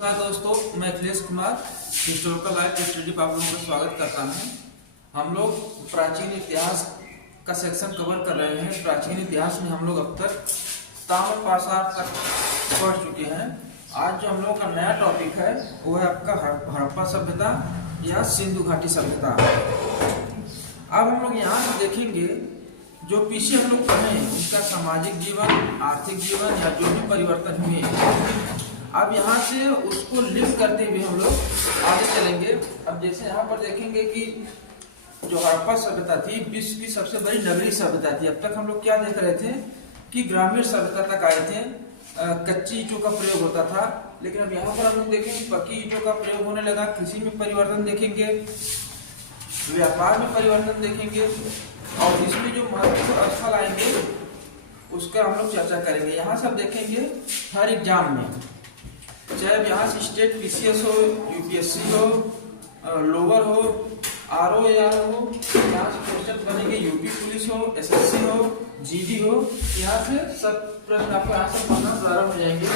नमस्कार दोस्तों, मैं Akhilesh Kumar historical life study पर आप लोगों का स्वागत करता हूं। हम लोग प्राचीन इतिहास का सेक्शन कवर कर रहे हैं। प्राचीन इतिहास में हम लोग अब तक ताम्रपाषाण तक पढ़ चुके हैं। आज जो हम लोग का नया टॉपिक है वो है आपका हड़प्पा सभ्यता या सिंधु घाटी सभ्यता। अब हम लोग यहाँ से देखेंगे जो पीछे हम लोग पढ़े उसका सामाजिक जीवन, आर्थिक जीवन या जो भी परिवर्तन हुए, अब यहाँ से उसको लिंक करते हुए हम लोग आगे चलेंगे। अब जैसे यहाँ पर देखेंगे कि जो हड़प्पा सभ्यता थी विश्व की सबसे बड़ी नगरीय सभ्यता थी। अब तक हम लोग क्या देख रहे थे कि ग्रामीण सभ्यता तक आए थे, कच्ची ईंटों का प्रयोग होता था। लेकिन अब यहाँ पर हम लोग देखेंगे पक्की ईंटों का प्रयोग होने लगा। कृषि में परिवर्तन देखेंगे, व्यापार में परिवर्तन देखेंगे और इसमें जो महत्वपूर्ण स्थल आएंगे उसका हम लोग चर्चा करेंगे। यहाँ सब देखेंगे हर एग्जाम में, चाहे यहाँ से स्टेट पीसीएस हो, यूपीएससी हो, लोअर हो, आरओएआर हो, यहाँ से क्वेश्चन बनेंगे, यूपी पुलिस हो, एसएससी हो, जीडी हो, यहाँ से सब प्रश्न आपको यहाँ से पढ़ना प्रारंभ हो जाएंगे।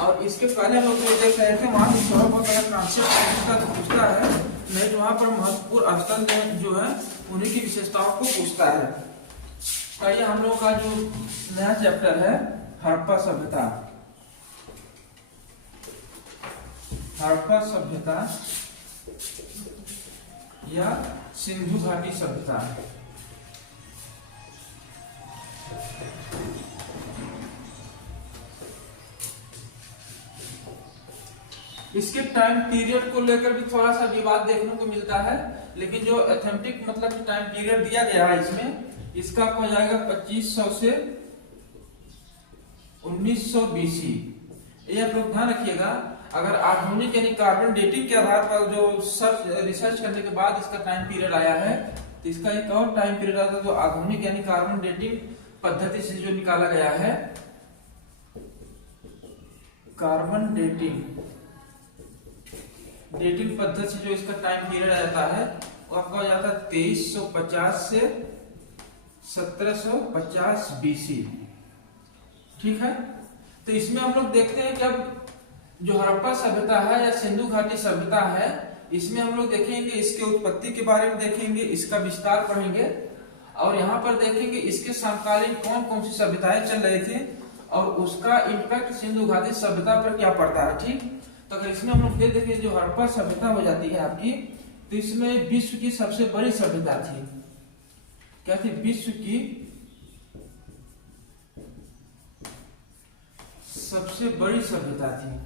और इसके पहले हम लोग जो देख रहे थे वहाँ से थोड़ा बहुत अगर कॉन्सेप्ट पूछता है, नहीं तो वहाँ पर महत्वपूर्ण स्थल जो है उन्हीं की विशेषताओं को पूछता है। तो ये हम लोग का जो नया चैप्टर है हड़प्पा सभ्यता, हड़प्पा सभ्यता या सिंधु घाटी सभ्यता। इसके टाइम पीरियड को लेकर भी थोड़ा सा विवाद देखने को मिलता है, लेकिन जो ऑथेंटिक मतलब टाइम पीरियड दिया गया है इसमें, इसका हो जाएगा 2500 से 1900 बीसी। ये आप लोग ध्यान रखिएगा। अगर आधुनिक यानी कार्बन डेटिंग के आधार पर जो रिसर्च करने के बाद इसका टाइम पीरियड आया है, तो इसका एक और टाइम पीरियड आता है जो आधुनिक यानी कार्बन डेटिंग पद्धति से जो निकाला गया है। कार्बन डेटिंग पद्धति से जो इसका टाइम पीरियड आता है वो आपका हो जाता है 2350 से 1750 बीसी। ठीक है, तो इसमें हम लोग देखते हैं कि अब जो हड़प्पा सभ्यता है या सिंधु घाटी सभ्यता है, इसमें हम लोग देखेंगे इसके उत्पत्ति के बारे में देखेंगे, इसका विस्तार पढ़ेंगे और यहाँ पर देखेंगे इसके समकालीन कौन कौन सी सभ्यताएं चल रही थी और उसका इम्पैक्ट सिंधु घाटी सभ्यता पर क्या पड़ता है। ठीक, तो अगर इसमें हम लोग देखेंगे जो हड़प्पा सभ्यता हो जाती है आपकी, तो इसमें विश्व की सबसे बड़ी सभ्यता थी। क्या थी? विश्व की सबसे बड़ी सभ्यता थी।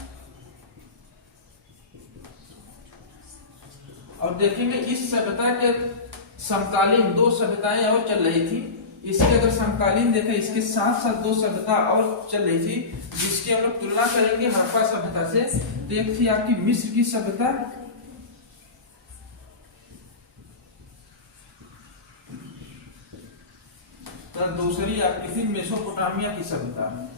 और देखेंगे इस सभ्यता के समकालीन दो सभ्यताएं और चल रही थी। इसके अगर समकालीन देखें, इसके साथ साथ दो सभ्यता और चल रही थी जिसकी हम लोग तुलना करेंगे हड़प्पा सभ्यता से। एक थी आपकी मिस्र की सभ्यता, तो दूसरी आपकी थी मेसोपोटामिया की सभ्यता।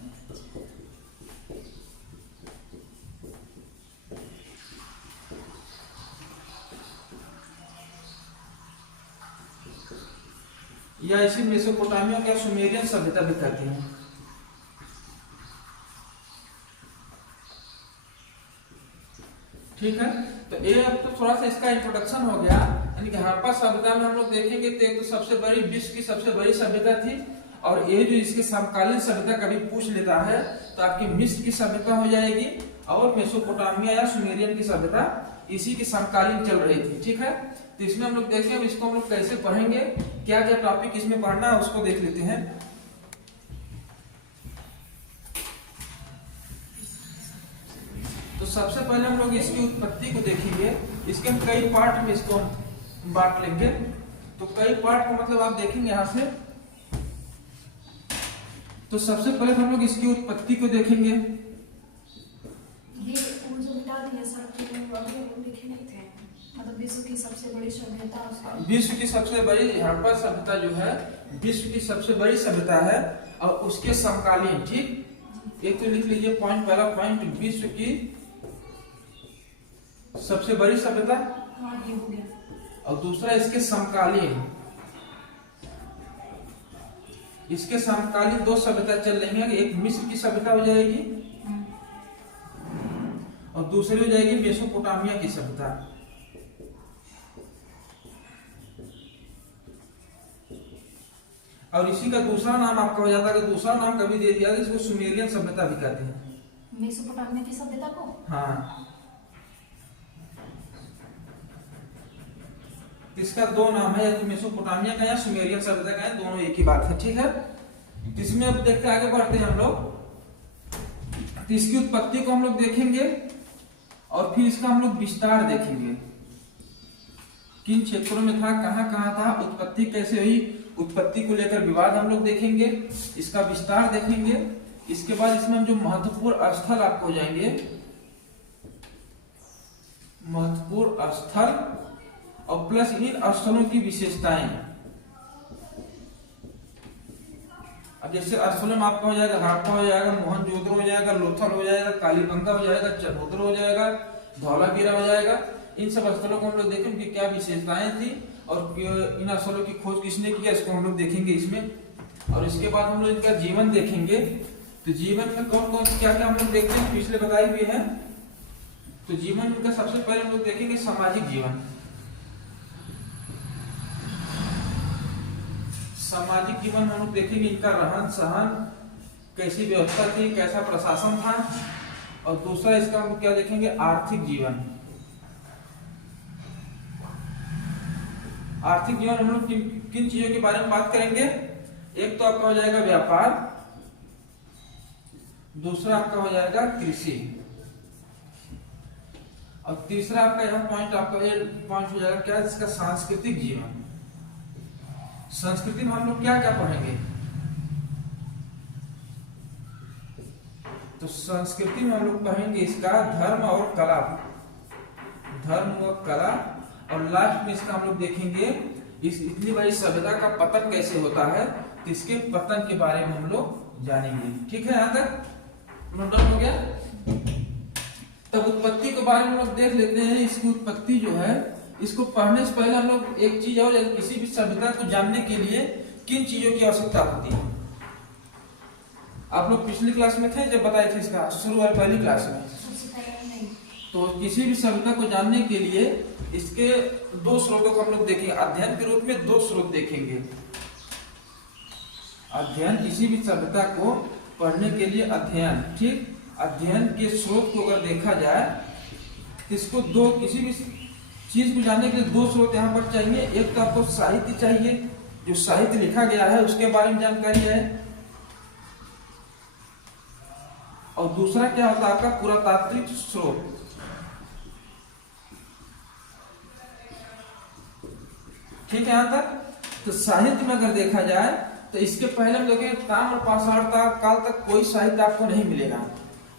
या इसी मेसोपोटामिया क्या सुमेरियन सभ्यता भी कहते हैं। ठीक है, तो ये अब तो थोड़ा सा इसका इंट्रोडक्शन हो गया। यानी कि हड़प्पा सभ्यता में हम लोग देखेंगे तो सबसे बड़ी विश्व की सबसे बड़ी सभ्यता थी। और ये जो इसके समकालीन सभ्यता कभी पूछ लेता है तो आपकी मिस्र की सभ्यता हो जाएगी और मेसोपोटामिया या सुमेरियन की सभ्यता इसी की समकालीन चल रही थी। ठीक है, तो इसमें हम लोग देखें इसको हम लोग कैसे पढ़ेंगे, क्या क्या टॉपिक इसमें पढ़ना है उसको देख लेते हैं। तो सबसे पहले हम लोग इसकी उत्पत्ति को देखेंगे। इसके हम कई पार्ट में इसको बांट लेंगे। तो कई पार्ट का मतलब आप देखेंगे यहाँ से। तो सबसे पहले हम लोग इसकी उत्पत्ति को देखेंगे। विश्व की सबसे बड़ी सभ्यता, विश्व की सबसे बड़ी हड़प्पा सभ्यता जो है विश्व की सबसे बड़ी सभ्यता है और उसके समकालीन। ठीक, एक तो लिख लीजिए पॉइंट, पहला पॉइंट विश्व की सबसे बड़ी सभ्यता, ये हो गया। और दूसरा इसके समकालीन। इसके समकालीन दो सभ्यता चल रही है। एक मिस्र की सभ्यता हो जाएगी और दूसरी हो जाएगी मेसोपोटामिया की सभ्यता। और इसी का दूसरा नाम आपका हो जाता है, दूसरा नाम कभी दे दिया इसको सुमेरियन सभ्यता भी कहते हैं। मेसोपोटामिया की सभ्यता को? हाँ, इसका दो नाम है, या तो मेसोपोटामिया का या सुमेरियन सभ्यता का है, दोनों एक ही बात है। ठीक है, इसमें अब देखते आगे बढ़ते हैं हम लोग। तो इसकी उत्पत्ति को हम लोग देखेंगे और फिर इसका हम लोग विस्तार देखेंगे, किन क्षेत्रों में था, कहां कहां था, उत्पत्ति कैसे हुई, उत्पत्ति को लेकर विवाद हम लोग देखेंगे, इसका विस्तार देखेंगे। इसके बाद इसमें हम जो महत्वपूर्ण स्थल आपको हो जाएंगे, महत्वपूर्ण स्थल और प्लस इन स्थलों की विशेषताएं। अब जैसे स्थलों में आपका हो जाएगा हड़प्पा हो जाएगा, मोहनजोदड़ो हो जाएगा, लोथल हो जाएगा, कालीबंगा हो जाएगा, चरमोदर हो जाएगा, धौलागिरा हो जाएगा। इन सब स्थलों को हम लोग देखेंगे कि क्या विशेषताएं थी और इन स्थलों की खोज किसने किया, इसको हम लोग देखेंगे इसमें। और इसके बाद हम लोग इनका जीवन देखेंगे। तो जीवन में कौन कौन क्या क्या हम लोग देखते हैं, पिछले बताई हुई है। तो जीवन का सबसे पहले हम लोग देखेंगे सामाजिक जीवन। सामाजिक जीवन में हम लोग देखेंगे इनका रहन सहन, कैसी व्यवस्था थी, कैसा प्रशासन था। और दूसरा इसका हम क्या देखेंगे, आर्थिक जीवन। आर्थिक जीवन हम लोग किन चीजों के बारे में बात करेंगे, एक तो आपका हो जाएगा व्यापार, दूसरा आपका हो जाएगा कृषि, और तीसरा आपका यह पॉइंट हो जाएगा क्या, इसका सांस्कृतिक जीवन। संस्कृति में हम लोग क्या क्या पढ़ेंगे, तो संस्कृति में हम लोग पढ़ेंगे इसका धर्म और कला, धर्म और कला। और लास्ट में इसका हम लोग देखेंगे इस इतनी बड़ी सभ्यता का पतन कैसे होता है, तो इसके पतन के बारे में हम लोग जानेंगे। ठीक है, यहाँ तक नोट डाउन हो गया। तब उत्पत्ति के बारे में हम लोग देख लेते हैं। इसकी उत्पत्ति जो है, इसको पढ़ने से पहले हम लोग एक चीज और, किसी भी सभ्यता को जानने के लिए किन चीजों की आवश्यकता होती है। आप लोग पिछली क्लास में थे जब बताए थे इसका, शुरू वाली पहली क्लास में। तो किसी भी सभ्यता को जानने के लिए इसके दो स्रोतों को हम लोग देखेंगे, अध्ययन के रूप में दो स्रोत देखेंगे। अध्ययन, किसी भी सभ्यता को पढ़ने के लिए अध्ययन, ठीक, अध्ययन के स्रोत को अगर देखा जाए तो इसको दो, किसी भी चीज को जानने के लिए दो स्रोत यहाँ पर चाहिए। एक तो आपको साहित्य चाहिए, जो साहित्य लिखा गया है उसके बारे में जानकारी है, और दूसरा क्या होता है आपका पुरातात्विक स्रोत। ठीक है, यहाँ तक। तो साहित्य में अगर देखा जाए तो इसके पहले हम देखें ताम्र पाषाण काल तक कोई साहित्य आपको नहीं मिलेगा।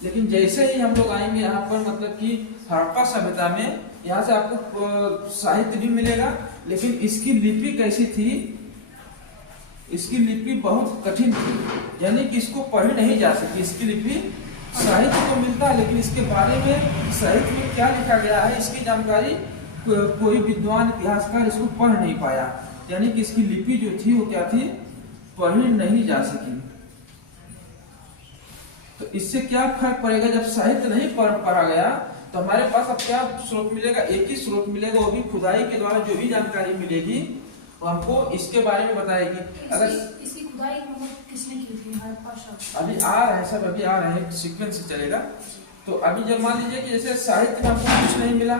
लेकिन जैसे ही हम लोग आएंगे यहाँ पर, मतलब कि हड़प्पा सभ्यता में, यहाँ से आपको साहित्य भी मिलेगा। लेकिन इसकी लिपि कैसी थी, इसकी लिपि बहुत कठिन थी, यानी कि इसको पढ़ी नहीं जा सकती। इसकी लिपि, साहित्य तो मिलता है लेकिन इसके बारे में साहित्य में क्या लिखा गया है इसकी जानकारी कोई विद्वान इतिहासकार इसको पढ़ नहीं पाया। यानी कि इसकी लिपि जो थी वो क्या थी, पढ़ी नहीं जा सकी। तो इससे क्या फर्क पड़ेगा, जब साहित्य नहीं पढ़ा गया तो हमारे पास अब क्या स्रोत मिलेगा, एक ही स्रोत मिलेगा, वो भी खुदाई के द्वारा जो भी जानकारी मिलेगी वो हमको इसके बारे में बताएगी। अगर इसकी खुदाई किसने की थी, हड़प्पा सभ्यता? अभी आ रहे हैं, सब अभी आ रहे हैं, सीक्वेंस से चलेगा। तो अभी जब मान लीजिए कि जैसे साहित्य में हमको कुछ नहीं मिला,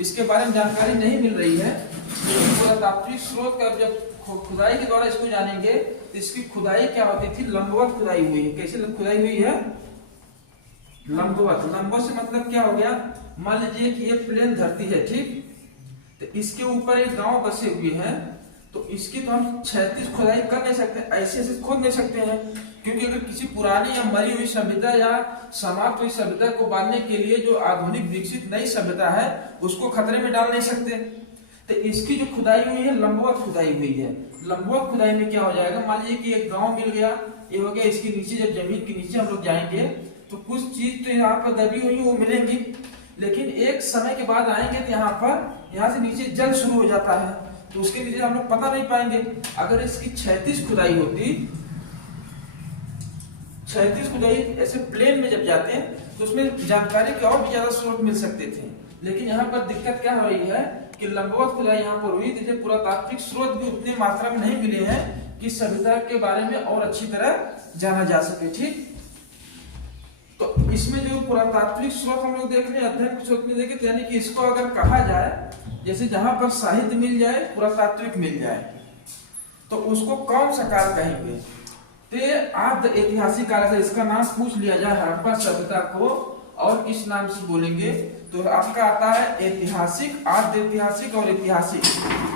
इसके बारे में जानकारी नहीं मिल रही है, पुरातात्विक स्रोत का जब खुदाई के द्वारा इसको जानेंगे तो इसकी खुदाई क्या होती थी, लंबवत खुदाई हुई है। कैसे खुदाई हुई है, लंबवत। लंबवत से मतलब क्या हो गया, मान लीजिए कि ये प्लेन धरती है, ठीक, तो इसके ऊपर एक गांव बसे हुए हैं, तो इसकी तो हम क्षैतिज खुदाई कर नहीं सकते, ऐसे ऐसे खोद नहीं सकते हैं, क्योंकि अगर किसी पुरानी या मरी हुई सभ्यता या समाप्त हुई सभ्यता को बांधने के लिए जो आधुनिक विकसित नई सभ्यता है उसको खतरे में डाल नहीं सकते। तो इसकी जो खुदाई हुई है लंबवत खुदाई हुई है। लंबवत खुदाई में क्या हो जाएगा, मान लीजिए कि एक गांव मिल गया, ये हो गया, इसके नीचे जब जमीन के नीचे हम लोग जाएंगे तो कुछ चीज तो यहाँ पर दबी हुई वो मिलेंगी, लेकिन एक समय के बाद आएंगे तो यहाँ से नीचे जल शुरू हो जाता है, तो उसके नीचे हम लोग पता नहीं पाएंगे। अगर इसकी क्षैतिज खुदाई होती, क्षैतिज खुदाई ऐसे प्लेन में जब जाते हैं तो उसमें जानकारी के और भी ज्यादा स्रोत मिल सकते थे। लेकिन यहाँ पर दिक्कत क्या हो रही है कि लंबवत खुदाई यहाँ पर हुई, तो पुरातात्विक स्रोत भी उतनी मात्रा में नहीं मिले हैं कि सभ्यता के बारे में और अच्छी तरह जाना जा सके। ठीक, तो इसमें जो पुरातात्विक स्रोत हम लोग देख रहे हैं, अध्ययन के स्रोत में देखे, तो यानी कि इसको अगर कहा जाए, जैसे जहां पर साहित्य मिल जाए, पुरातात्विक मिल जाए, तो उसको कौन सा काल कहेंगे? तो ये आद्य ऐतिहासिक काल, अगर इसका नाम पूछ लिया जाए हड़प्पा सभ्यता को, और किस नाम से बोलेंगे, तो आपका आता है ऐतिहासिक, आद्य ऐतिहासिक और ऐतिहासिक।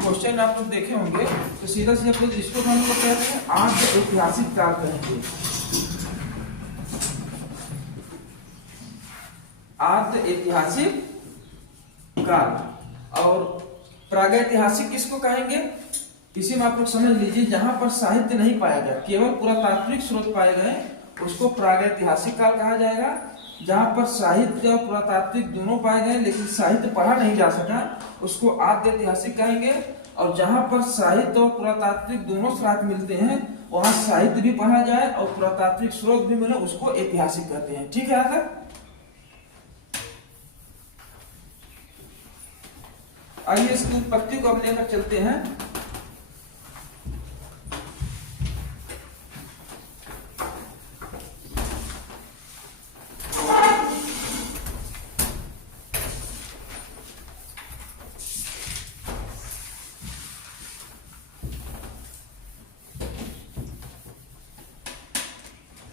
क्वेश्चन आप लोग देखे होंगे, तो सीधा सीधा इसको हम लोग कहते हैं आद्य ऐतिहासिक काल कहेंगे। आद्य ऐतिहासिक काल। और प्रागैतिहासिक किसको कहेंगे? इसी में आप लोग समझ लीजिए, जहां पर साहित्य नहीं पाया गया, केवल पुरातात्विक स्रोत पाए गए, उसको प्रागैतिहासिक काल कहा जाएगा। जहां पर साहित्य और पुरातात्विक दोनों पाए गए लेकिन साहित्य पढ़ा नहीं जा सका, उसको आद्य ऐतिहासिक कहेंगे। और जहां पर साहित्य और पुरातात्विक दोनों स्रोत मिलते हैं, वहां साहित्य भी पढ़ा जाए और पुरातात्विक स्रोत भी मिले, उसको ऐतिहासिक कहते हैं। ठीक है, यहाँ तक? आइए इसकी उत्पत्ति को अब लेकर चलते हैं।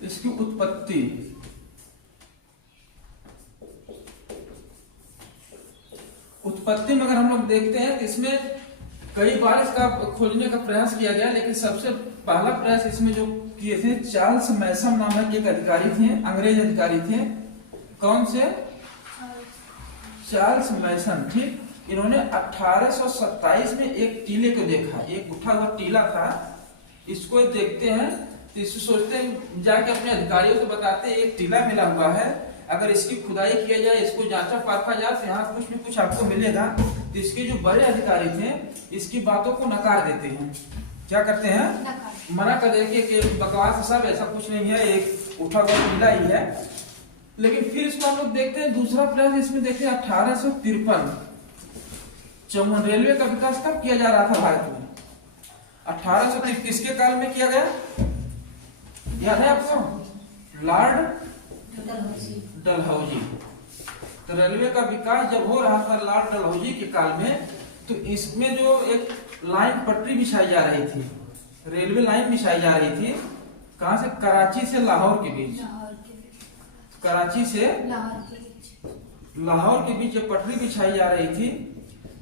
इसकी उत्पत्ति, उत्पत्ति में अगर हम लोग देखते हैं तो इसमें कई बार इसका खोजने का प्रयास किया गया, लेकिन सबसे पहला प्रयास इसमें जो किए थे, चार्ल्स मैसन नामक एक अधिकारी थे, अंग्रेज अधिकारी थे। कौन से? चार्ल्स मैसन। ठीक, इन्होंने 1827 में एक टीले को देखा, एक उठा हुआ टीला था। इसको देखते हैं तो इसको सोचते हैं, जाके अपने अधिकारियों को बताते हैं एक टीला मिला हुआ है, अगर इसकी खुदाई किया जाए, इसको जांचा परखा जाए, तो यहाँ कुछ न कुछ आपको मिलेगा। तो इसके जो बड़े अधिकारी थे, इसकी बातों को नकार देते हैं। क्या करते हैं? मना कर देते कि बकवास सब, ऐसा कुछ नहीं है, एक उठा हुआ टीला ही है। लेकिन फिर इसको हम लोग देखते हैं दूसरा प्रयास, इसमें देखते हैं 1853 रेलवे का विकास कब किया जा रहा था भारत में? 1853 किसके काल में किया गया, याद है आपको? लॉर्ड डलहौजी। तो रेलवे का विकास जब हो रहा था लॉर्ड डलहौजी के काल में, तो इसमें जो एक लाइन पटरी बिछाई जा रही थी, रेलवे लाइन बिछाई जा रही थी, कहां से? कराची से लाहौर के बीच। कराची से लाहौर के बीच जब पटरी बिछाई जा रही थी,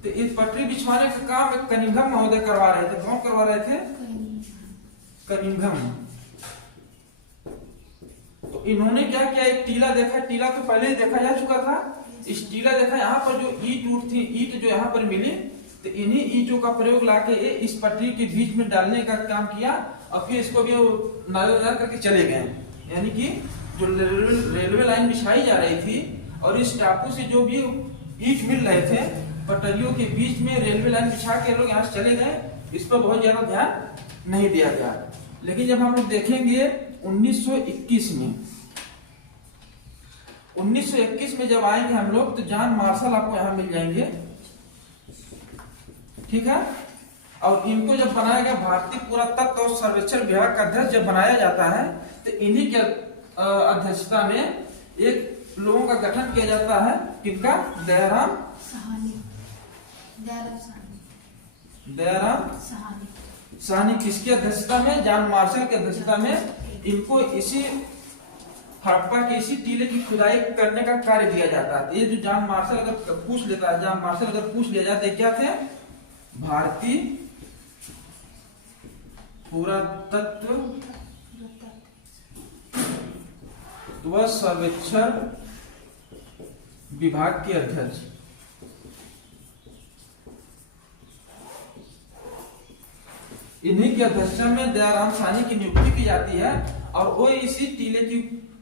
तो इस पटरी बिछवाने का काम एक कनिंघम महोदय करवा रहे थे। कौन करवा रहे थे? कनिंघम। तो इन्होंने क्या किया, एक टीला देखा, टीला तो पहले ही देखा जा चुका था। इस टीला देखा, यहाँ पर जो ईंट थी, ईंट जो यहाँ पर मिली, तो इन्हीं ईंटों का प्रयोग लाके इस पटरी के बीच में डालने का काम किया, और फिर इसको भी नाज़ करके चले गए। यानी कि जो रेलवे लाइन बिछाई जा रही थी, और इस टापू से जो भी ईंट मिल रहे थे, पटरियों के बीच में रेलवे लाइन बिछा के लोग यहाँ से चले गए, इस पर बहुत ज्यादा ध्यान नहीं दिया गया। लेकिन जब हम लोग देखेंगे 1921 में जब आएंगे हम लोग, तो जॉन मार्शल आपको यहाँ मिल जाएंगे। ठीक है, और इनको जब बनाया गया, भारतीय पुरातत्व और सर्वेक्षण विभाग का अध्यक्ष जब बनाया जाता है, तो इन्हीं के अध्यक्षता में एक लोगों का गठन किया जाता है। किनका? दयाराम साहनी। किसकी अध्यक्षता में? जॉन मार्शल की अध्यक्षता में। इनको इसी हड़प्पा के इसी टीले की खुदाई करने का कार्य दिया जाता है। ये जो जॉन मार्शल अगर पूछ लेता है, जॉन मार्शल अगर पूछ लिया जाता है, क्या थे? भारतीय पुरातत्व व सर्वेक्षण विभाग के अध्यक्ष। इन्हीं की अध्यक्षता में दयाराम साहनी की नियुक्ति की जाती है, और वो इसी टीले की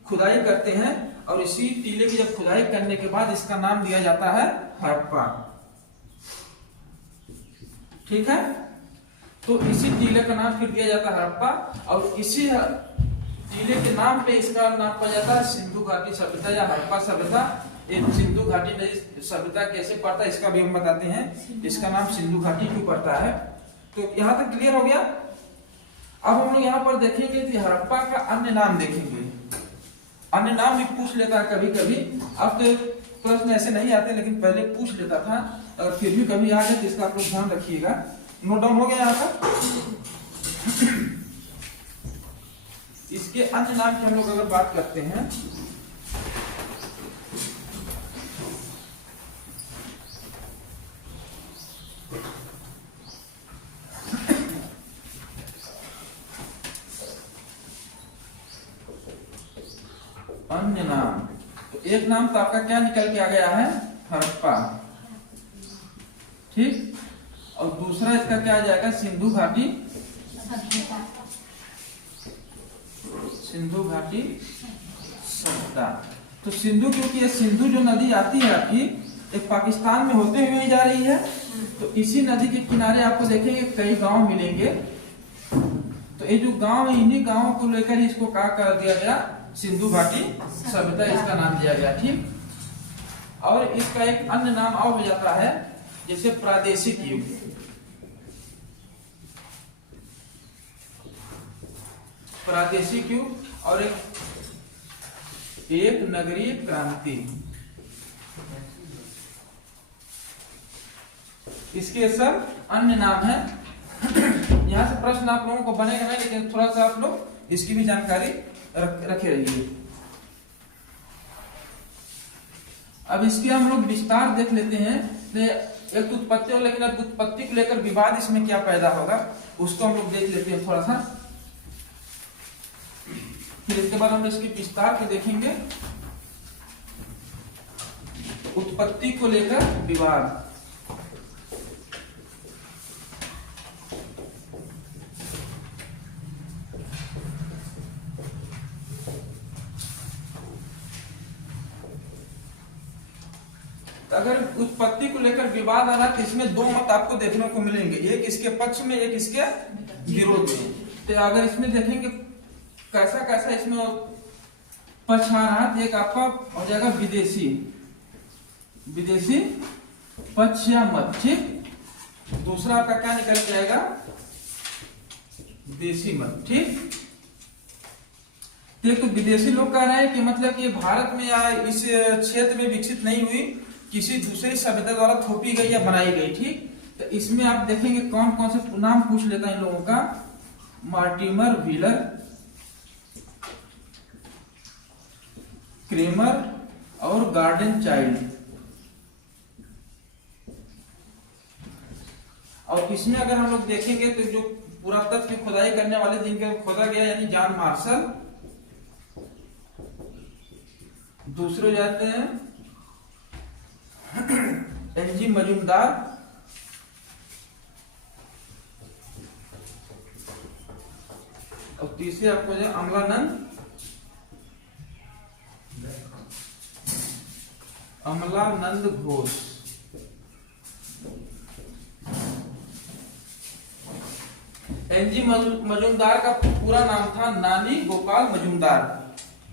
खुदाई करते हैं, और इसी टीले की जब खुदाई करने के बाद इसका नाम दिया जाता है हड़प्पा। ठीक है, तो इसी टीले का नाम फिर दिया जाता है हड़प्पा। और इसी टीले के नाम पे इसका नाम पड़ जाता है सिंधु घाटी सभ्यता या हड़प्पा सभ्यता। सिंधु घाटी नदी सभ्यता कैसे पड़ता है इसका भी हम बताते हैं, इसका नाम सिंधु घाटी क्यों पड़ता है। तो यहाँ तक क्लियर हो गया। अब हम लोग यहाँ पर देखेंगे कि हड़प्पा का अन्य नाम देखेंगे, अन्य नाम भी पूछ लेता है कभी कभी। अब तो प्रश्न ऐसे नहीं आते लेकिन पहले पूछ लेता था, अगर फिर भी कभी आ जाए तो इसका आप लोग ध्यान रखिएगा। नोट डाउन हो गया यहाँ पर। इसके अन्य नाम की हम लोग अगर बात करते हैं अन्य नाम, तो एक नाम तो आपका क्या निकल के आ गया है, हड़प्पा, ठीक। और दूसरा इसका क्या आ जाएगा, सिंधु घाटी, सिंधु घाटी सभ्यता। तो सिंधु, क्योंकि ये सिंधु जो नदी आती है आपकी एक पाकिस्तान में होते हुए जा रही है, तो इसी नदी के किनारे आपको देखेंगे कई गांव मिलेंगे। तो ये जो गांव है इन्हीं गांवों को लेकर ही इसको क्या कर दिया गया, सिंधु घाटी सभ्यता इसका नाम दिया गया, ठीक। और इसका एक अन्य नाम और हो जाता है जैसे प्रादेशिक युग, प्रादेशिक युग, और एक नगरीय क्रांति। इसके सब अन्य नाम है। यहां से प्रश्न आप लोगों को बनेगा नहीं, लेकिन थोड़ा सा आप लोग इसकी भी जानकारी रखे रहिए। अब इसके हम लोग विस्तार देख लेते हैं। एक उत्पत्ति हो, लेकिन अब उत्पत्ति को लेकर विवाद इसमें क्या पैदा होगा उसको हम लोग देख लेते हैं थोड़ा सा, फिर इसके बाद हम इसके विस्तार को देखेंगे। उत्पत्ति को लेकर विवाद, अगर उत्पत्ति को लेकर विवाद आ रहा तो इसमें दो मत आपको देखने को मिलेंगे, एक इसके पक्ष में, एक इसके विरोध में। तो अगर इसमें देखेंगे कैसा कैसा इसमें पक्ष आ रहा, तो एक आपका हो जाएगा विदेशी, विदेशी पक्ष या मत, ठीक। दूसरा आपका क्या निकल के आएगा, देशी मत, ठीक। तो विदेशी लोग कह रहे हैं कि मतलब कि भारत में या इस क्षेत्र में विकसित नहीं हुई, किसी दूसरी सभ्यता द्वारा थोपी गई या बनाई गई, ठीक। तो इसमें आप देखेंगे कौन कौन से नाम पूछ लेता है इन लोगों का, मार्टिमर व्हीलर, क्रेमर और गार्डन चाइल्ड। और इसमें अगर हम लोग देखेंगे तो जो पुरातत्व की खुदाई करने वाले जिनके खोदा गया, यानी जॉन मार्शल, दूसरे जाते हैं एनजी मजूमदार, और तीसरे आपको जो अमलानंद घोष। एनजी मजूमदार का पूरा नाम था नानी गोपाल मजूमदार,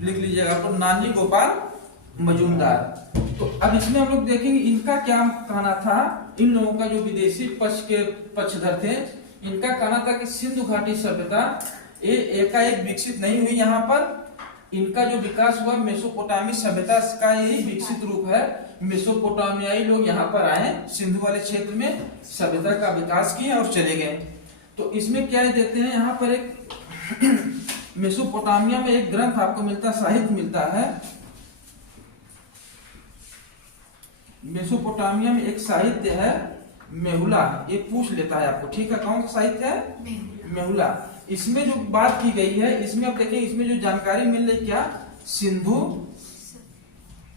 लिख लीजिएगा तो नानी गोपाल मजूमदार। तो अब इसमें हम लोग देखेंगे इनका क्या कहना था, इन लोगों का जो विदेशी पक्ष के पक्षधर थे, इनका कहना था कि सिंधु घाटी सभ्यता ये एकाएक विकसित नहीं हुई, यहाँ पर इनका जो विकास हुआ मेसोपोटामी सभ्यता का यही विकसित रूप है। मेसोपोटामियाई लोग यहाँ पर आए, सिंधु वाले क्षेत्र में सभ्यता का विकास किए और चले गए। तो इसमें क्या देते हैं, यहाँ पर एक मेसोपोटामिया में एक ग्रंथ आपको मिलता, साहित्य मिलता है। मेसोपोटामिया में एक साहित्य है मेहुला, ये पूछ लेता है आपको, ठीक है, कौन सा साहित्य है, मेहुला। इसमें जो बात की गई है, इसमें आप देखिए, इसमें जो जानकारी मिल रही क्या, सिंधु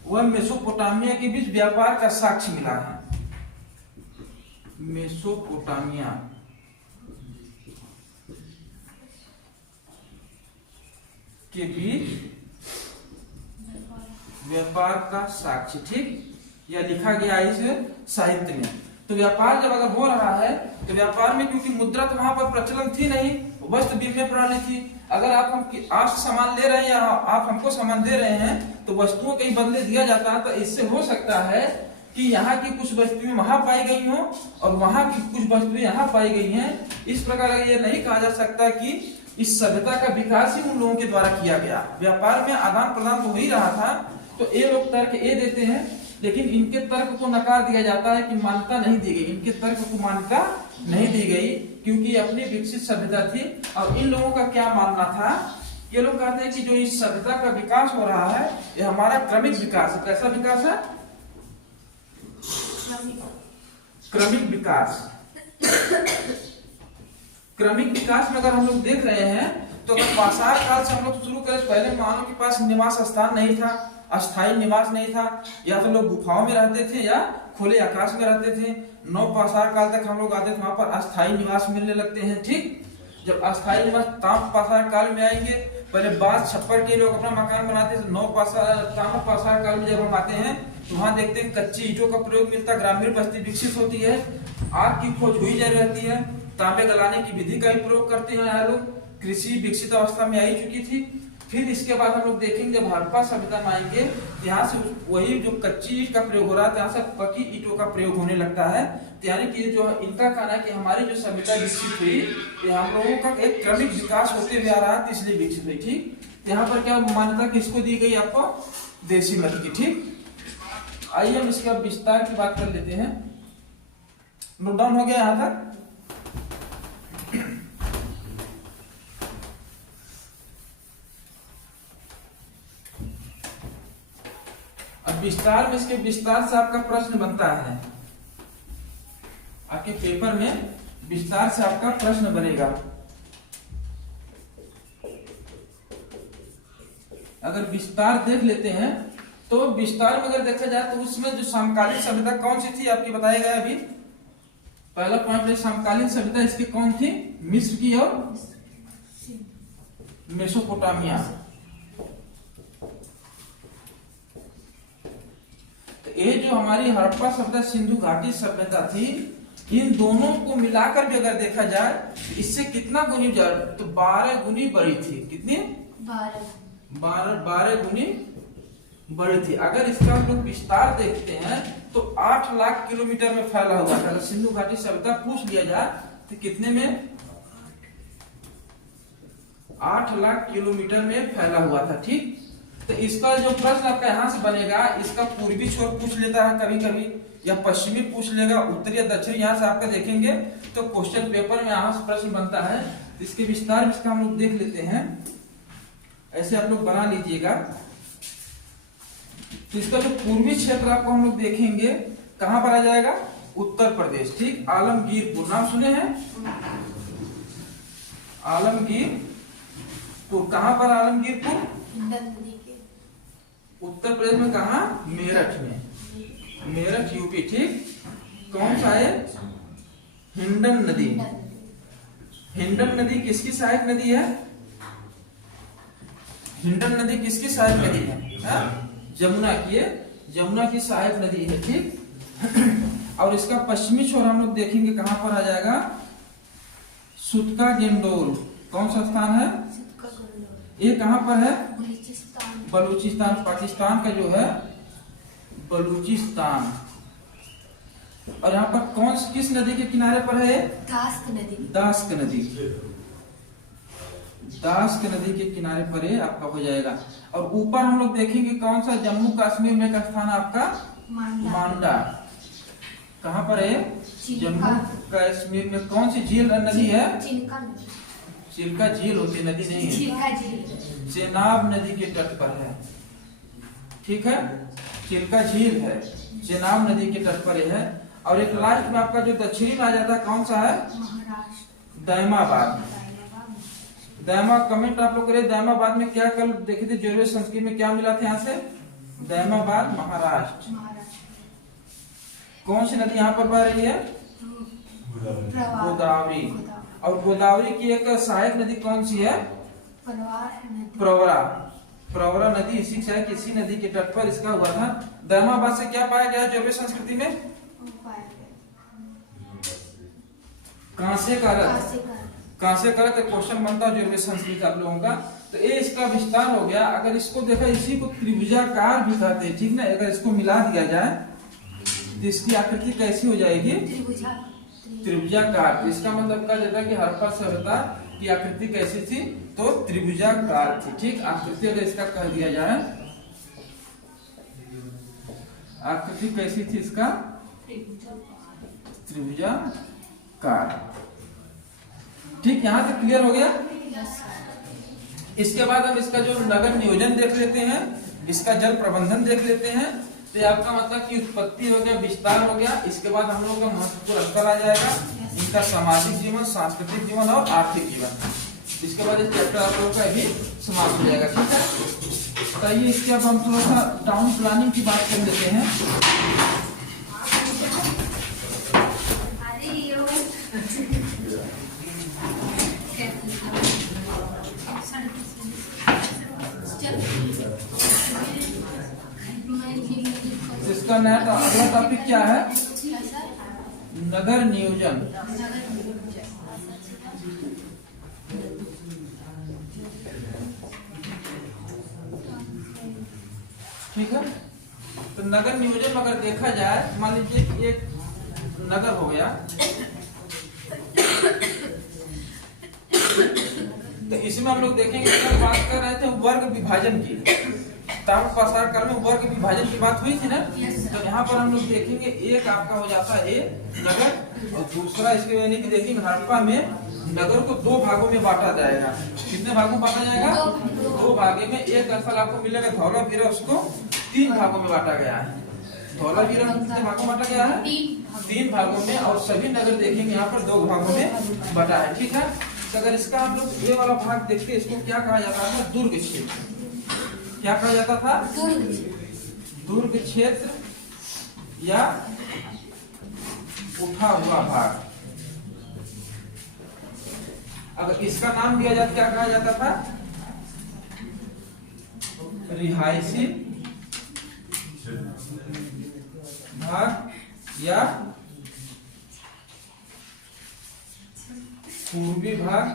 व मेसोपोटामिया के बीच व्यापार का साक्ष्य मिला है। मेसोपोटामिया के बीच व्यापार का साक्ष्य, ठीक, यह लिखा गया है इस साहित्य में। तो व्यापार जब अगर हो रहा है तो व्यापार में, क्योंकि मुद्रा तो वहां पर प्रचलन थी नहीं, वस्त्र विनिमय प्रणाली थी। अगर आपसे सामान ले रहे हैं या आप हमको सामान दे रहे हैं तो वस्तुओं के बदले दिया जाता है। तो इससे हो सकता है कि यहाँ की कुछ वस्तुएं वहां पाई गई हो और वहां की कुछ वस्तुएं यहाँ पाई गई हैं। इस प्रकार ये नहीं कहा जा सकता कि इस सभ्यता का विकास ही उन लोगों के द्वारा किया गया। व्यापार में आदान प्रदान तो हो ही रहा था। तो ये लोग तर्क ये देते हैं, लेकिन इनके तर्क को नकार दिया जाता है कि मान्यता नहीं दी गई। इनके तर्क को मान्यता नहीं दी गई क्योंकि अपनी विकसित सभ्यता थी। और इन लोगों का क्या मानना था, ये लोग कहते हैं कि जो इस सभ्यता का विकास हो रहा है ये हमारा क्रमिक विकास है। कैसा विकास है? क्रमिक विकास। क्रमिक विकास में अगर हम लोग देख रहे हैं तो अगर पाषाण काल से हम लोग शुरू करें, पहले मानव के पास निवास स्थान नहीं था, अस्थायी निवास नहीं था। या तो लोग गुफाओं में रहते थे या खुले आकाश में रहते थे। नौ पाषाण काल तक हम लोग आते थे, वहां पर अस्थायी निवास मिलने लगते हैं। ठीक, जब अस्थायी निवास ताम्र पाषाण काल में आएंगे, पहले बांस छप्पर के लोग अपना मकान बनाते थे। ताम्र पाषाण काल में जब हम आते हैं तो वहां देखते हैं कच्ची ईंटों का प्रयोग मिलता है, ग्रामीण बस्ती विकसित होती है, आग की खोज हुई जा रहती है, तांबे गलाने की विधि का भी प्रयोग करते हैं यहाँ लोग। कृषि विकसित अवस्था में आई चुकी थी। फिर इसके बाद हम लोग देखेंगे जब हड़प्पा सभ्यता में आएंगे, यहाँ से वही जो कच्ची ईंट का प्रयोग हो रहा था, यहाँ से पक्की ईंटों का प्रयोग होने लगता है। यानी कि जो इनका कहना है कि हमारी जो सभ्यता विकसित हुई ये हम लोगों का एक क्रमिक विकास होते हुए आ रहा है, इसलिए विकसित हुई। ठीक, यहाँ पर क्या मान्यता किसको दी गई आपको? देशी मत की। ठीक, आइए हम इसका विस्तार की बात कर लेते हैं। नोट डाउन हो गया यहाँ तक? अब विस्तार में, इसके विस्तार से आपका प्रश्न बनता है, आपके पेपर में विस्तार से आपका प्रश्न बनेगा। अगर विस्तार देख लेते हैं तो विस्तार में अगर देखा जाए तो उसमें जो समकालीन सभ्यता कौन सी थी आपकी बताया गया अभी। पहला पॉइंट, समकालीन सभ्यता इसकी कौन थी? मिस्र की और मेसोपोटामिया। ये जो हमारी हड़प्पा सभ्यता, सिंधु घाटी सभ्यता थी, इन दोनों को मिलाकर भी अगर देखा जाए इससे कितना गुनी ज्यादा, तो 12 गुनी बड़ी थी। कितनी? 12 गुनी बड़ी थी। अगर इसका हम लोग विस्तार देखते हैं तो 8 लाख किलोमीटर में फैला हुआ था। अगर सिंधु घाटी सभ्यता पूछ लिया जाए तो कितने में? 8 लाख किलोमीटर में फैला हुआ था। ठीक, तो इसका जो प्रश्न आपका यहाँ से बनेगा, इसका पूर्वी छोर पूछ लेता है कभी कभी, या पश्चिमी पूछ लेगा, उत्तरी या दक्षिणी। यहाँ से आपका देखेंगे तो क्वेश्चन पेपर में यहाँ से प्रश्न बनता है। तो इसके विस्तार में इसका हम लोग देख लेते हैं, ऐसे आप लोग बना लीजिएगा। तो इसका जो पूर्वी क्षेत्र आपको हम लोग देखेंगे कहां पर आ जाएगा? उत्तर प्रदेश। ठीक, आलमगीरपुर नाम सुने हैं? आलमगीरपुर कहां पर? आलमगीरपुर उत्तर प्रदेश में। कहा? मेरठ में। मेरठ यूपी। ठीक, कौन सा है? हिंडन नदी। हिंडन नदी किसकी सहायक नदी है? हिंडन नदी किसकी सहायक नदी है? जमुना की है, जमुना की सहायक नदी है। ठीक, और इसका पश्चिमी छोर हम लोग देखेंगे कहां पर आ जाएगा? सुतका गेंडोल। कौन सा स्थान है? ये कहां पर है? बलूचिस्तान, पाकिस्तान का जो है बलूचिस्तान। और यहाँ पर किस नदी के किनारे पर है? दास्क नदी। दास्क नदी के किनारे पर है आपका हो जाएगा। और ऊपर हम लोग देखेंगे कौन सा? जम्मू कश्मीर में का स्थान आपका मांडा। कहाँ पर है? जम्मू कश्मीर में। कौन सी झील नदी है? चिल्का झील होती, नदी नहीं है। चेनाब नदी के तट पर है। ठीक है, चिल्का झील है, चेनाब नदी के तट पर है। और एक लास्ट में आपका जो दक्षिणी में आ जाता है कौन सा है? दैमाबाद। दैमा कमेंट आप लोग करें, दैमाबाद में क्या कल देखे थे जोरवे संस्कृत में क्या मिला था यहाँ से? दैमाबाद महाराष्ट्र। कौन सी नदी यहाँ पर बह रही है? गोदावरी। और गोदावरी की एक सहायक नदी कौन सी है? प्रवरा। प्रवरा नदी इसी से किसी नदी के तट पर इसका हुआ था। दैमाबाद से क्या पाया गया जोरवे संस्कृति में? कांसे का रथ। कहां से करा तो क्वेश्चन बनता है जो संस्कृत आप लोगों का। तो ये इसका विस्तार हो गया। अगर इसको देखा, इसी को त्रिभुजाकार भी कहते हैं, ठीक ना। अगर इसको मिला दिया जाए तो इसकी आकृति कैसी हो जाएगी? त्रिभुजाकार। इसका मतलब क्या जाता है कि हड़प्पा सभ्यता की आकृति कैसी थी? तो त्रिभुजाकार थी, ठीक। आकृति अगर इसका कह दिया जाए, आकृति कैसी थी इसका? त्रिभुजाकार, ठीक। यहां तक क्लियर हो गया। इसके बाद हम इसका जो नगर नियोजन देख लेते हैं, इसका जल प्रबंधन देख लेते हैं। तो आपका मतलब कि उत्पत्ति हो गया, विस्तार हो गया। इसके बाद हम लोगों का महत्वपूर्ण स्तर आ जाएगा, इनका सामाजिक जीवन, सांस्कृतिक जीवन और आर्थिक जीवन। इसके बाद इस चैप्टर आप लोगों का भी समाप्त हो जाएगा, ठीक है। तो ये इसके अब हम थोड़ा सा टाउन प्लानिंग की बात कर लेते हैं। इसका नया अगला टॉपिक क्या है? नगर नियोजन। ठीक है। तो नगर नियोजन अगर देखा जाए, मान लीजिए कि एक नगर हो गया, तो इसमें हम लोग देखेंगे, बात कर रहे थे वर्ग विभाजन की। प्रसार काल में वर्ग विभाजन की बात हुई थी ना। तो यहाँ पर हम लोग देखेंगे, एक आपका हो जाता है नगर, और दूसरा इसके यानी कि देखेंगे हड़प्पा में नगर को दो भागों में बांटा जाएगा। कितने भागों में बांटा जाएगा? दो भागे में। एक स्थल आपको मिलेगा धौलावीरा, उसको 3 भागों में बांटा गया है। धौलावीरा कितने भागों में बांटा गया है? 3 भागों में। और सभी नगर देखेंगे यहाँ पर 2 भागों में बटा है, ठीक है। तो अगर इसका हम लोग ये वाला भाग देखते, इसको क्या कहा जाता था? दुर्ग क्षेत्र। क्या कहा जाता था? दुर्ग क्षेत्र या उठा हुआ भाग। अगर इसका नाम दिया जाता, क्या कहा जाता था? रिहायशी भाग या पूर्वी भाग,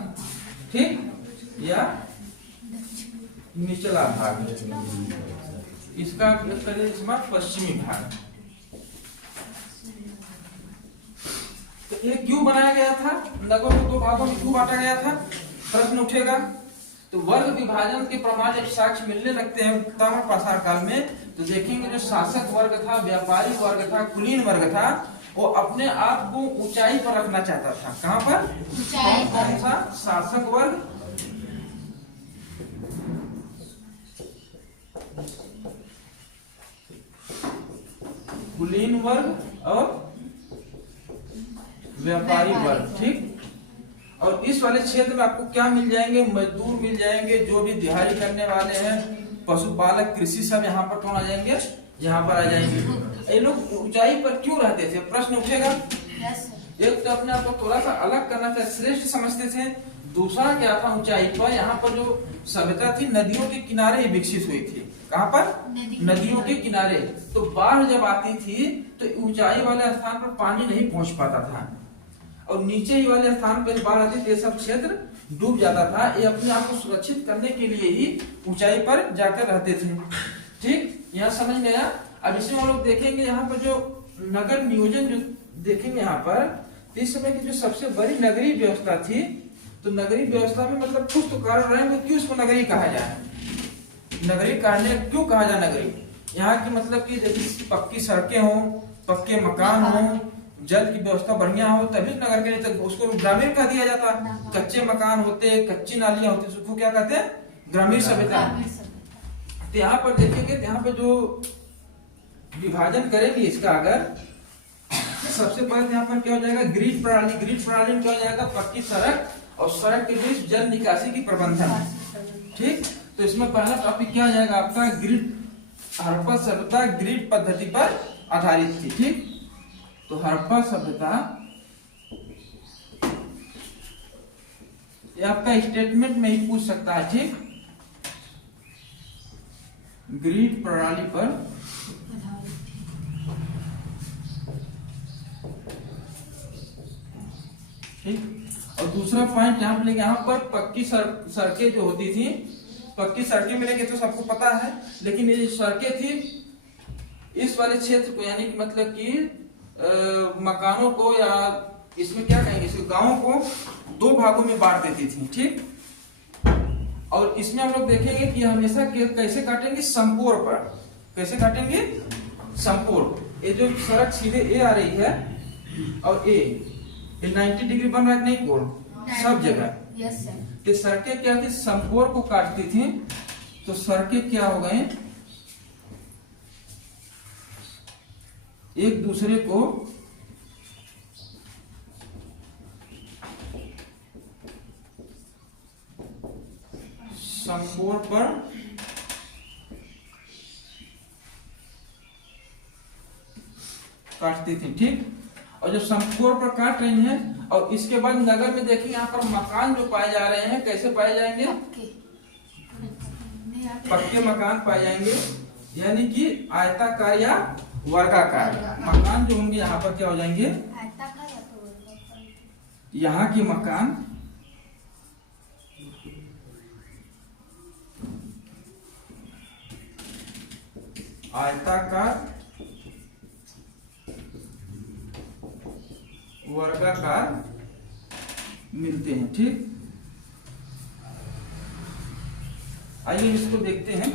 ठीक, या निचला भाग। इसका पश्चिमी भाग। तो ये क्यों बनाया गया था? नगर को 2 भागों में क्यों बांटा गया था? प्रश्न उठेगा। तो वर्ग विभाजन के प्रमाण जब साक्ष्य मिलने लगते हैं ताम्र प्रसार काल में, तो देखेंगे जो शासक वर्ग था, व्यापारी वर्ग था, कुलीन वर्ग था, वो अपने आप को ऊंचाई पर रखना चाहता था। कहां पर? कौन सा? शासक वर्ग, कुलीन वर्ग और व्यापारी वर्ग, ठीक। और इस वाले क्षेत्र में आपको क्या मिल जाएंगे? मजदूर मिल जाएंगे, जो भी दिहाड़ी करने वाले हैं, पशुपालक, कृषि, सब यहाँ पर कौन आ जाएंगे? यहाँ पर आ जाएंगे। ये लोग ऊंचाई पर क्यों रहते थे? प्रश्न उठेगा। एक तो अपने आप को थोड़ा सा अलग करना था, श्रेष्ठ समझते थे। दूसरा क्या था? ऊंचाई पर यहाँ पर जो सभ्यता थी, नदियों के किनारे ही विकसित हुई थी। कहाँ पर? नदियों के किनारे। तो बाढ़ जब आती थी तो ऊंचाई वाले स्थान पर पानी नहीं पहुंच पाता था, और नीचे ही वाले स्थान पर बाढ़ आती थी, ये सब क्षेत्र डूब जाता था। ये अपने आप को सुरक्षित करने के लिए ही ऊंचाई पर जाकर रहते थे, ठीक। यहाँ समझ में आया। अब इसमें हम लोग देखेंगे, यहाँ पर जो नगर नियोजन जो देखेंगे यहाँ पर, इस समय की जो सबसे बड़ी नगरीय व्यवस्था थी, तो नगरीय व्यवस्था में मतलब कुछ तो कारण रहेंगे, क्यों इसको नगरीय कहा जाए? नगरीय कहने क्यों कहा जाए नगरीय? यहाँ की मतलब कि देखिए पक्की सड़कें हो, पक्के मकान हो, जल की व्यवस्था बढ़िया हो, तभी नगर के लिए। तो उसको ग्रामीण कह दिया जाता। कच्चे मकान होते, कच्ची नालियां होती, उसको क्या कहते हैं? ग्रामीण सभ्यता। तो यहाँ पर देखेंगे, यहाँ पर जो विभाजन करेंगे इसका, अगर सबसे पहले यहाँ पर क्या हो जाएगा? ग्रिड प्रणाली। ग्रिड प्रणाली में क्या हो जाएगा? पक्की सड़क और सड़क के बीच जल निकासी की प्रबंधन, ठीक। तो इसमें पहला टॉपिक क्या आ जाएगा आपका? ग्रिड। हड़प्पा सभ्यता ग्रिड पद्धति पर आधारित थी, ठीक। तो हड़प्पा सभ्यता, ये आपका स्टेटमेंट में ही पूछ सकता है, ठीक। ग्रिड प्रणाली पर ठीक। और दूसरा पॉइंट यहाँ मिलेगा, यहाँ पर पक्की सड़कें जो होती थी, पक्की सड़कें मिलेंगे तो सबको पता है, लेकिन ये सड़कें थी इस वाले क्षेत्र को, यानी कि मतलब कि मकानों को, या इसमें क्या कहेंगे, इसको गांवों को 2 भागों में बांट देती थी, ठीक। और इसमें हम लोग देखेंगे कि हमेशा कैसे काटेंगे, संपोर पर, कैसे काटेंगे, संपोर। ये जो सड़क सीधे ए आ रही है और ए 90 डिग्री बन रहा है नहीं, कोण सब जगह। Yes sir. तो सड़कें क्या थी, संपोर को काटती थी, तो सड़कें क्या हो गए, एक दूसरे को संपोर पर काटती थी, ठीक। और जो संपोर पर काट रही हैं, और इसके बाद नगर में देखिए यहाँ पर मकान जो पाए जा रहे हैं, कैसे पाए जाएंगे, पक्के मकान पाए जाएंगे, यानी कि आयताकार या वर्गाकार मकान जो होंगे यहाँ पर क्या हो जाएंगे, यहाँ के मकान आयताकार वर्गाकार मिलते हैं, ठीक। आइए इसको देखते हैं।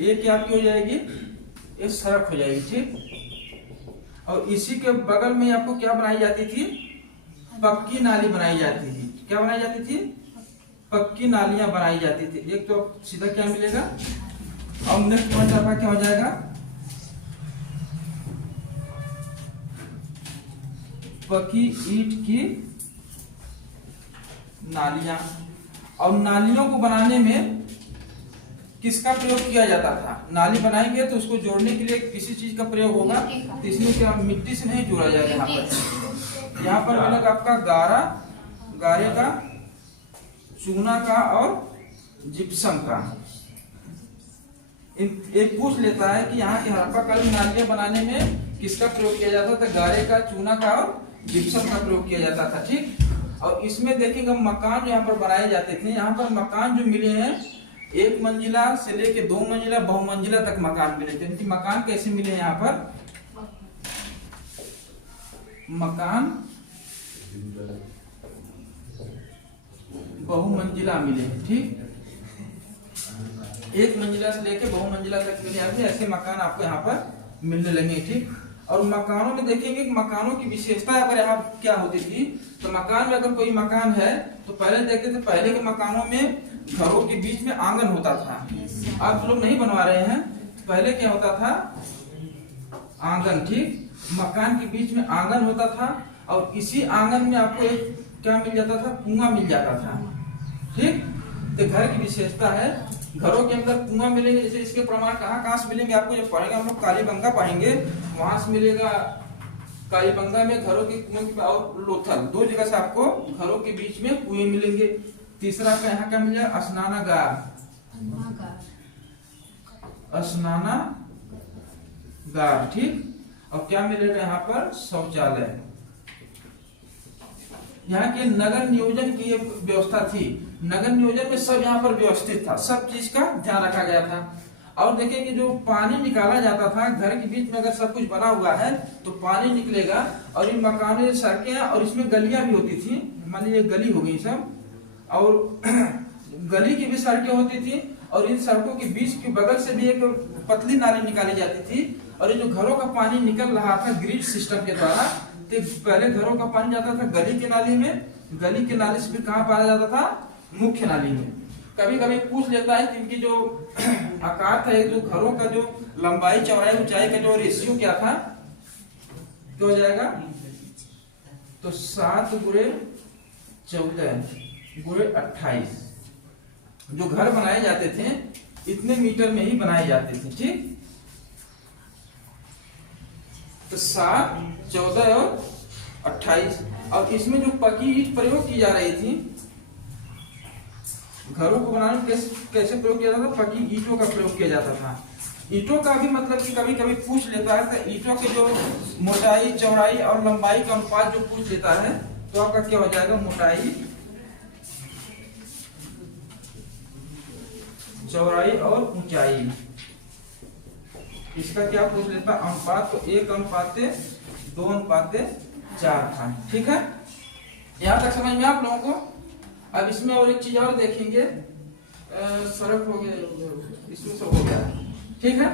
ये क्या आपकी हो जाएगी, ये सड़क हो जाएगी, ठीक। और इसी के बगल में आपको क्या बनाई जाती थी, पक्की नाली बनाई जाती थी। क्या बनाई जाती थी, पक्की नालियां बनाई जाती थी। एक तो सीधा क्या मिलेगा, और नेक्स्ट पॉइंट आपका क्या हो जाएगा, पक्की ईंट की नालियां। और नालियों को बनाने में किसका प्रयोग किया जाता था, नाली बनाएंगे तो उसको जोड़ने के लिए किसी चीज का प्रयोग होगा, तो इसमें क्या मिट्टी से नहीं जोड़ा जाएगा। यहाँ पर मिलेगा आपका गारा, गारे का, चूना का और जिप्सम का। एक पूछ लेता है कि यहाँ के हड़प्पा काल में नालियां बनाने में किसका प्रयोग किया जाता था, गारे का, चूना का और जिप्सम का प्रयोग किया जाता था, ठीक। और इसमें देखेंगे मकान यहाँ पर बनाए जाते थे। यहाँ पर मकान जो मिले हैं, 1 मंजिला से लेके 2 मंजिला, बहुमंजिला तक मकान मिले थे। मकान कैसे मिले यहाँ पर, मकान बहुमंजिला मिले, ठीक। 1 मंजिला से लेके बहुमंजिला तक मिले, ऐसे मकान आपको यहाँ पर मिलने लगे, ठीक। और मकानों में देखेंगे कि मकानों की विशेषता अगर यहाँ क्या होती थी, तो मकान में अगर कोई मकान है तो पहले देखते थे, पहले के मकानों में घरों के बीच में आंगन होता था। आप लोग नहीं बनवा रहे हैं, पहले क्या होता था, आंगन, ठीक। मकान के बीच में आंगन होता था, और इसी आंगन में आपको एक क्या मिल जाता था, कुआं मिल जाता था, ठीक। तो घर की विशेषता है, घरों के अंदर कुआं मिलेंगे। जैसे इसके प्रमाण कहाँ से मिलेंगे, आपको जब पढ़ेंगे हम लोग कालीबंगा पढ़ेंगे, वहां से मिलेगा। कालीबंगा में घरों के कुएं और लोथल, 2 जगह से आपको घरों के बीच में कुएं मिलेंगे। तीसरा का यहाँ क्या मिलेगा, स्नानागार, स्नानागार, ठीक। और क्या मिलेगा यहाँ पर, शौचालय। यहाँ के नगर नियोजन की ये व्यवस्था थी, नगर नियोजन में सब यहाँ पर व्यवस्थित था, सब चीज का ध्यान रखा गया था। और देखिए कि जो पानी निकाला जाता था, घर के बीच में अगर सब कुछ बना हुआ है तो पानी निकलेगा। और इन मकानों में सड़कें और इसमें गलियां भी होती थी, मान लीजिए गली हो गई सब, और गली की भी सड़कें होती थी, और इन सड़कों के बीच के बगल से भी एक पतली नाली निकाली जाती थी। और ये जो घरों का पानी निकल रहा था ग्रिड सिस्टम के द्वारा, तो पहले घरों का पानी जाता था गली के नाली में, गली के नाली से फिर कहाँ पाया जाता था, मुख्य नाली में। कभी कभी पूछ लेता है कि इनकी जो आकार था, जो घरों का जो लंबाई चौड़ाई ऊंचाई का जो रेशियो क्या था, क्या हो जाएगा, तो 7 × 14 × 28 जो घर बनाए जाते थे इतने मीटर में ही बनाए जाते थे, ठीक। तो 7, 14 और 28। और इसमें जो पकी ईंट प्रयोग की जा रही थी, घरों को बनाने में कैसे प्रयोग किया जाता था? पकी ईंटों का प्रयोग किया जाता था। ईंटों का भी मतलब कि कभी कभी पूछ लेता है, तो ईंटों के जो मोटाई, चौड़ाई और लंबाई का अनुपात जो पूछ लेता है, तो आपका क्या हो जाएगा? मोटाई, चौड़ाई और ऊंचाई, इसका क्या पूछ लेता? अनुपात। तो 1:2:4 था। ठीक है, यहाँ तक समझ में आप लोगों को? अब इसमें और एक चीज और देखेंगे, सड़क हो गया, इसमें सब हो गया। ठीक है,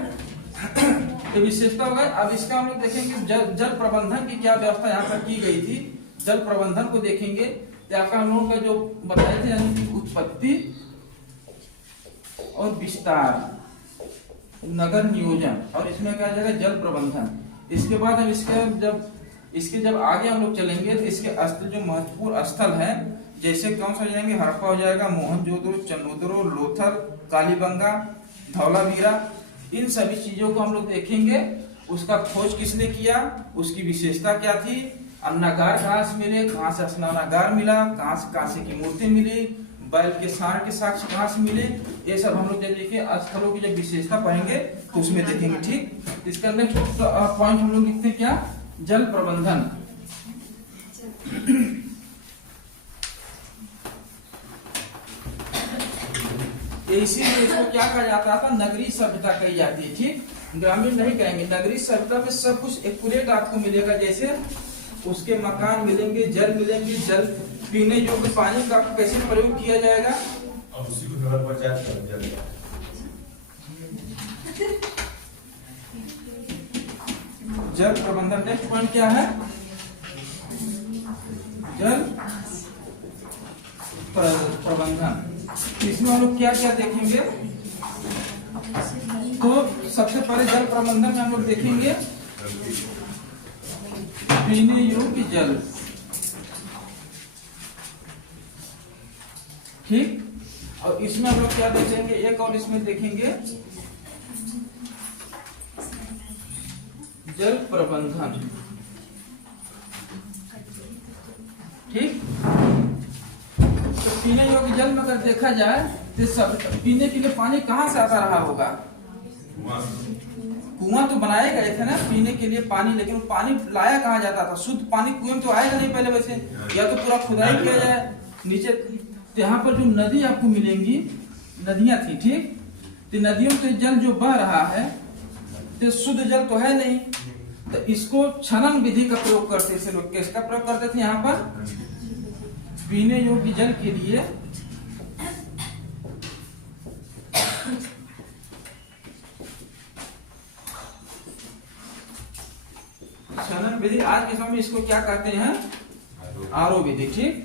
तो विशेषता हो गई। अब इसका हम लोग देखेंगे जल प्रबंधन की क्या व्यवस्था यहाँ पर की गई थी। जल प्रबंधन को देखेंगे तो आपका हम लोगों का जो बताए थे, यानी कि उत्पत्ति और विस्तार, नगर नियोजन, और इसमें क्या जाएगा? जल प्रबंधन। इसके बाद हम इसके जब आगे हम लोग चलेंगे तो इसके स्थल, जो महत्वपूर्ण स्थल है, जैसे कौन सा जाएंगे? हड़प्पा हो जाएगा, मोहनजोदड़ो, चंदोदड़ो, लोथर, कालीबंगा, धौलावीरा, इन सभी चीजों को हम लोग देखेंगे। उसका खोज किसने किया, उसकी विशेषता क्या थी, अन्नागार कहाँ से मिले, कहाँ से स्नानागार मिला, कहाँ से कांसे की मूर्ति मिली, बैल के सांड के साक्ष्य कहाँ से मिले, ये सब हम लोग जब देखिए स्थलों की जब विशेषता पढ़ेंगे तो उसमें देखेंगे। ठीक, इसका नेक्स्ट पॉइंट हम लोग लिखते हैं क्या? जल प्रबंधन। इसीलिए इसको क्या कहा जाता था? नगरीय सभ्यता कही जाती है। ठीक, ग्रामीण नहीं कहेंगे। नगरीय सभ्यता में सब कुछ एक्यूरेट आपको मिलेगा, जैसे उसके मकान मिलेंगे, जल मिलेंगे, जल पीने योग्य पानी का कैसे प्रयोग किया जाएगा, और उसी को थोड़ा प्रचार कर जल प्रबंधन। नेक्स्ट पॉइंट क्या है? जल प्रबंधन। इसमें हम लोग क्या क्या देखेंगे? तो सबसे पहले जल प्रबंधन में हम लोग देखेंगे पीने योग्य जल। ठीक, और इसमें हम लोग क्या देखेंगे? एक और इसमें देखेंगे जल प्रबंधन। ठीक, तो पीने योग्य जल में अगर देखा जाए तो सब पीने के लिए पानी कहाँ से आता रहा होगा? कुआं तो बनाए गए थे ना पीने के लिए पानी, लेकिन वो पानी लाया कहाँ जाता था? शुद्ध पानी कुएं में तो आएगा नहीं पहले वैसे, या तो पूरा खुदाई किया जाए नीचे। तो यहाँ पर जो नदी आपको मिलेंगी, नदियां थी। ठीक, तो नदियों से जल जो बह रहा है तो शुद्ध जल तो है नहीं, तो इसको छनन विधि का प्रयोग करते थे लोग। किसका प्रयोग करते थे? यहाँ पर पीने योग्य जल के लिए छनन विधि। आज के समय में इसको क्या कहते हैं? आरओ विधि। ठीक,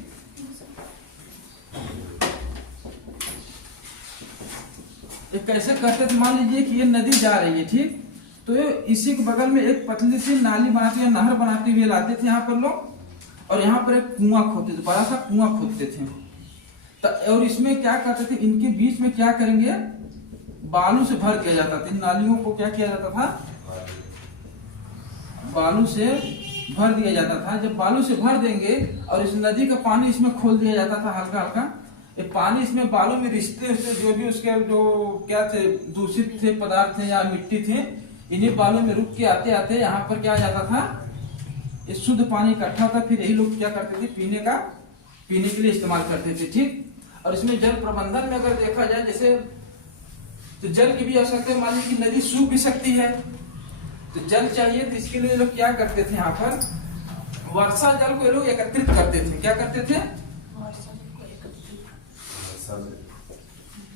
ये कैसे करते थे? मान लीजिए कि ये नदी जा रही है। ठीक, तो इसी के बगल में एक पतली सी नाली बनाती है, नहर बनाते हुए लाते थे यहाँ पर लोग, और यहाँ पर एक कुआं खोदते थे, बड़ा सा कुआं खोदते थे। और इसमें क्या करते थे? इनके बीच में क्या करेंगे? बालू से भर दिया जाता था। इन नालियों को क्या किया जाता था? बालू से भर दिया जाता था। जब बालू से भर देंगे और इस नदी का पानी इसमें खोल दिया जाता था हल्का हल्का, ये पानी इसमें बालू में रिश्ते जो भी उसके जो क्या थे, दूषित थे पदार्थ थे या मिट्टी थे, इन्हीं बालू में रुक के आते आते यहाँ पर क्या जाता था? ये शुद्ध पानी इकट्ठा था। फिर यही लोग क्या करते थे? पीने के लिए इस्तेमाल करते थे। ठीक, और इसमें जल प्रबंधन में अगर देखा जाए, जैसे तो जल की भी आवश्यकता है। मान लीजिए कि नदी सूख भी सकती है, तो जल चाहिए, तो इसके लिए लोग क्या करते थे? यहाँ पर वर्षा जल को लोग एकत्रित करते थे। क्या करते थे?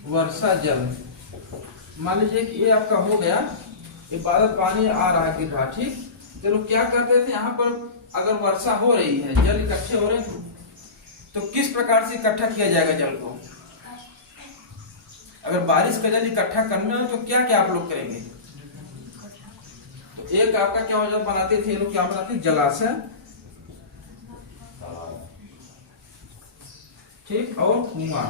वर्षा जल। मान लीजिए कि ये आपका हो गया, ये बादल पानी आ रहा गिर रहा। ठीक, तो लोग क्या करते थे? यहाँ पर अगर वर्षा हो रही है, जल इकट्ठे हो रहे हैं, तो किस प्रकार से इकट्ठा किया जाएगा जल को? अगर बारिश का जल इकट्ठा करना हो तो क्या क्या आप लोग करेंगे? तो एक आपका क्या हो जाता? बनाते थे लोग, क्या बनाते? जलाशय। ठीक, और कुआं।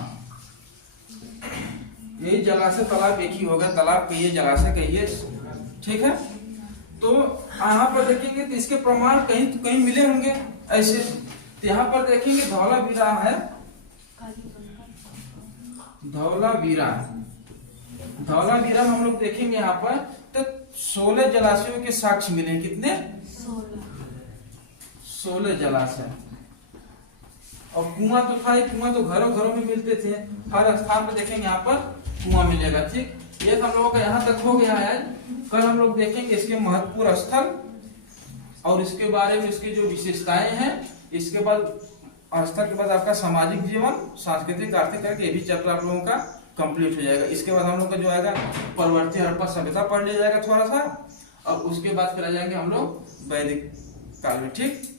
ये जलाशय तालाब एक ही होगा, तालाब कहिए, जलाशय कहिए। ठीक है, तो यहाँ पर देखेंगे तो इसके प्रमाण कहीं तो कहीं मिले होंगे। ऐसे यहाँ पर देखेंगे धौलावीरा है, धौलावीरा में हम लोग देखेंगे यहाँ पर तो 16 जलाशयों के साक्ष्य मिले। कितने? 16 जलाशय। और कुआं तो था ही, कुआं तो घरों घरों में मिलते थे, हर स्थान पर देखेंगे यहाँ पर कुआं मिलेगा। ठीक, ये हम लोगों का यहाँ तक हो गया है। कल हम लोग देखेंगे इसके महत्वपूर्ण स्थल और इसके बारे में इसकी जो विशेषताएं हैं। इसके बाद स्थल के बाद आपका सामाजिक जीवन, सांस्कृतिक, आर्थिक करके ये भी चैप्टर आप लोगों का कंप्लीट हो जाएगा। इसके बाद हम लोग का जो आएगा परवर्ती हड़प्पा सभ्यता पढ़ लिया जाएगा थोड़ा सा, और उसके बाद फिर आ जाएंगे हम लोग वैदिक काल में। ठीक।